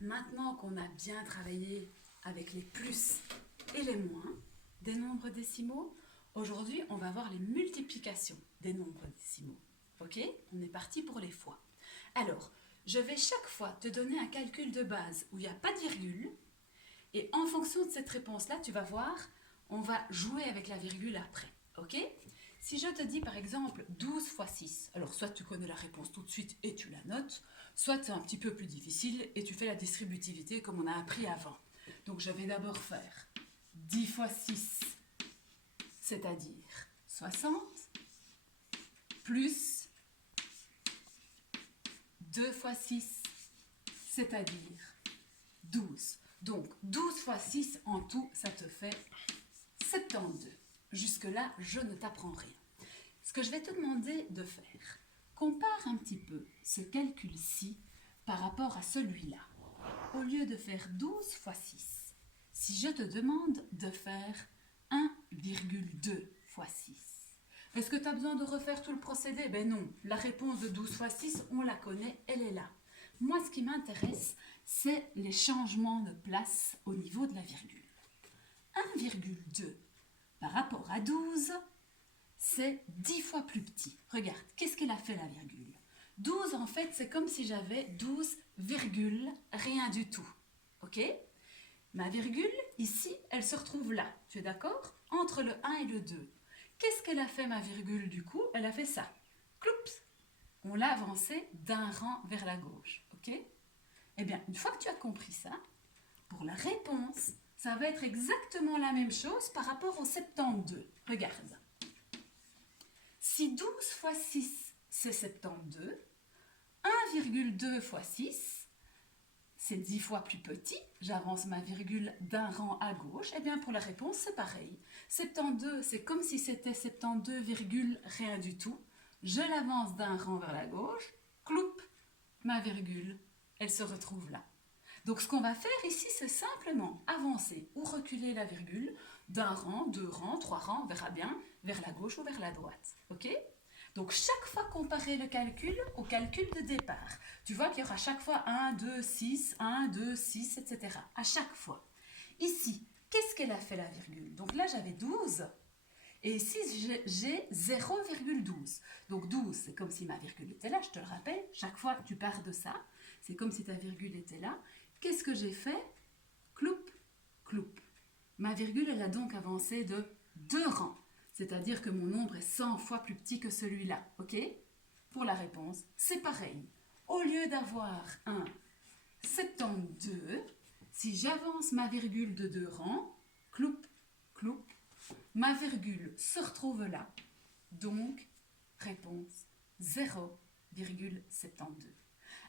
Maintenant qu'on a bien travaillé avec les plus et les moins des nombres décimaux, aujourd'hui on va voir les multiplications des nombres décimaux. Ok? On est parti pour les fois. Alors, je vais chaque fois te donner un calcul de base où il n'y a pas de virgule. Et en fonction de cette réponse-là, tu vas voir, on va jouer avec la virgule après. Ok? Si je te dis par exemple 12 fois 6, alors soit tu connais la réponse tout de suite et tu la notes, soit c'est un petit peu plus difficile et tu fais la distributivité comme on a appris avant. Donc je vais d'abord faire 10 fois 6, c'est-à-dire 60, plus 2 fois 6, c'est-à-dire 12. Donc 12 fois 6 en tout, ça te fait 72. Jusque-là, je ne t'apprends rien. Ce que je vais te demander de faire, compare un petit peu ce calcul-ci par rapport à celui-là. Au lieu de faire 12 fois 6, si je te demande de faire 1,2 fois 6, est-ce que tu as besoin de refaire tout le procédé? Ben non, la réponse de 12 fois 6, on la connaît, elle est là. Moi, ce qui m'intéresse, c'est les changements de place au niveau de la virgule. 1,2 par rapport à 12, c'est 10 fois plus petit. Regarde, qu'est-ce qu'elle a fait la virgule? 12, en fait, c'est comme si j'avais 12, rien du tout. Ok? Ma virgule, ici, elle se retrouve là. Tu es d'accord? Entre le 1 et le 2. Qu'est-ce qu'elle a fait, ma virgule, du coup? Elle a fait ça. Cloups! On l'a avancée d'un rang vers la gauche. Ok? Eh bien, une fois que tu as compris ça, pour la réponse, ça va être exactement la même chose par rapport au 72. Regarde. Si 12 fois 6, c'est 72, 1,2 fois 6, c'est 10 fois plus petit. J'avance ma virgule d'un rang à gauche. Eh bien, pour la réponse, c'est pareil. 72, c'est comme si c'était 72, rien du tout. Je l'avance d'un rang vers la gauche. Cloup, ma virgule, elle se retrouve là. Donc, ce qu'on va faire ici, c'est simplement avancer ou reculer la virgule d'un rang, deux rangs, trois rangs, on verra bien, vers la gauche ou vers la droite. Ok? Donc, chaque fois comparer le calcul au calcul de départ. Tu vois qu'il y aura chaque fois 1, 2, 6, 1, 2, 6, etc. À chaque fois. Ici, qu'est-ce qu'elle a fait la virgule? Donc là, j'avais 12. Et ici, j'ai 0,12. Donc 12, c'est comme si ma virgule était là, je te le rappelle. Chaque fois que tu pars de ça, c'est comme si ta virgule était là. Qu'est-ce que j'ai fait? Cloup, cloup. Ma virgule, elle a donc avancé de 2 rangs. C'est-à-dire que mon nombre est 100 fois plus petit que celui-là. Ok? Pour la réponse, c'est pareil. Au lieu d'avoir un 72, si j'avance ma virgule de 2 rangs, cloup, cloup, ma virgule se retrouve là. Donc, réponse 0,72.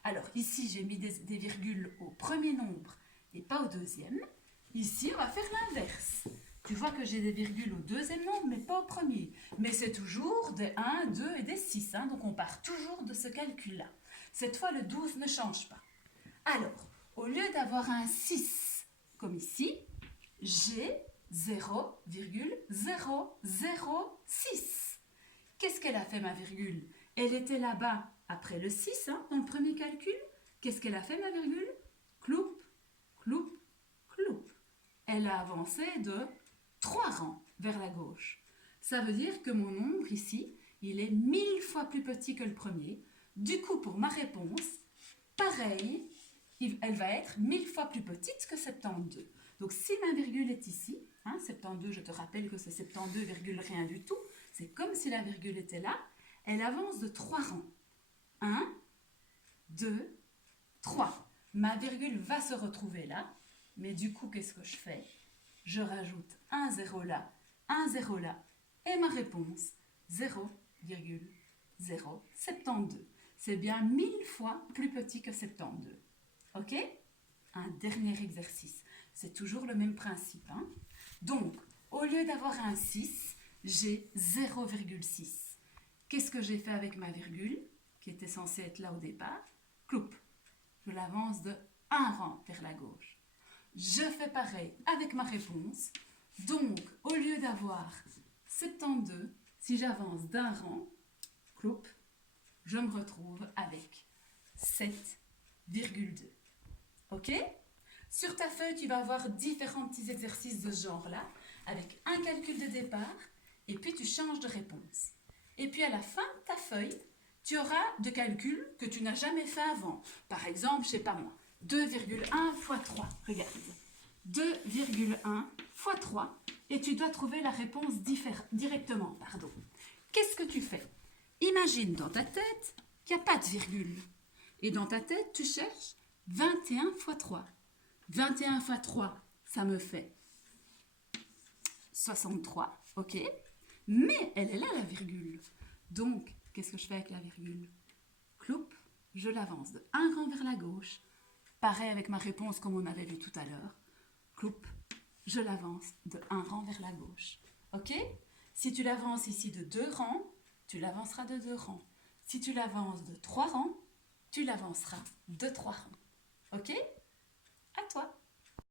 Alors ici, j'ai mis des virgules au premier nombre et pas au deuxième. Ici, on va faire l'inverse. Tu vois que j'ai des virgules au deuxième nombre, mais pas au premier. Mais c'est toujours des 1, 2 et des 6. Hein, donc on part toujours de ce calcul-là. Cette fois, le 12 ne change pas. Alors, au lieu d'avoir un 6 comme ici, j'ai 0,006. Qu'est-ce qu'elle a fait, ma virgule? Elle était là-bas après le 6, hein, dans le premier calcul. Qu'est-ce qu'elle a fait, ma virgule? Cloup, cloup, cloup. Elle a avancé de 3 rangs vers la gauche. Ça veut dire que mon nombre ici, il est 1000 fois plus petit que le premier. Du coup, pour ma réponse, pareil, elle va être 1000 fois plus petite que 72. Donc, si ma virgule est ici, hein, 72, je te rappelle que c'est 72, rien du tout, c'est comme si la virgule était là, elle avance de 3 rangs. 1, 2, 3. Ma virgule va se retrouver là, mais du coup, qu'est-ce que je fais? Je rajoute un 0 là, un 0 là, et ma réponse, 0,072. C'est bien 1000 fois plus petit que 72. Ok? Un dernier exercice. C'est toujours le même principe. Hein? Donc, au lieu d'avoir un 6, j'ai 0,6. Qu'est-ce que j'ai fait avec ma virgule, qui était censée être là au départ? Cloup. Je l'avance de 1 rang vers la gauche. Je fais pareil avec ma réponse. Donc, au lieu d'avoir 72, si j'avance d'un rang, cloup, je me retrouve avec 7,2. Ok? Sur ta feuille, tu vas avoir différents petits exercices de ce genre-là, avec un calcul de départ, et puis tu changes de réponse. Et puis à la fin de ta feuille, tu auras de calculs que tu n'as jamais fait avant. Par exemple, je sais pas moi, 2,1 fois 3. Regarde. 2,1 fois 3. Et tu dois trouver la réponse directement. Qu'est-ce que tu fais? Imagine dans ta tête qu'il n'y a pas de virgule. Et dans ta tête, tu cherches 21 fois 3. 21 fois 3, ça me fait 63. Ok? Mais elle est là, la virgule. Donc, qu'est-ce que je fais avec la virgule? Cloup, je l'avance de un rang vers la gauche. Pareil avec ma réponse comme on avait vu tout à l'heure. Cloup, je l'avance de un rang vers la gauche. Ok? Si tu l'avances ici de 2 rangs, tu l'avanceras de 2 rangs. Si tu l'avances de 3 rangs, tu l'avanceras de 3 rangs.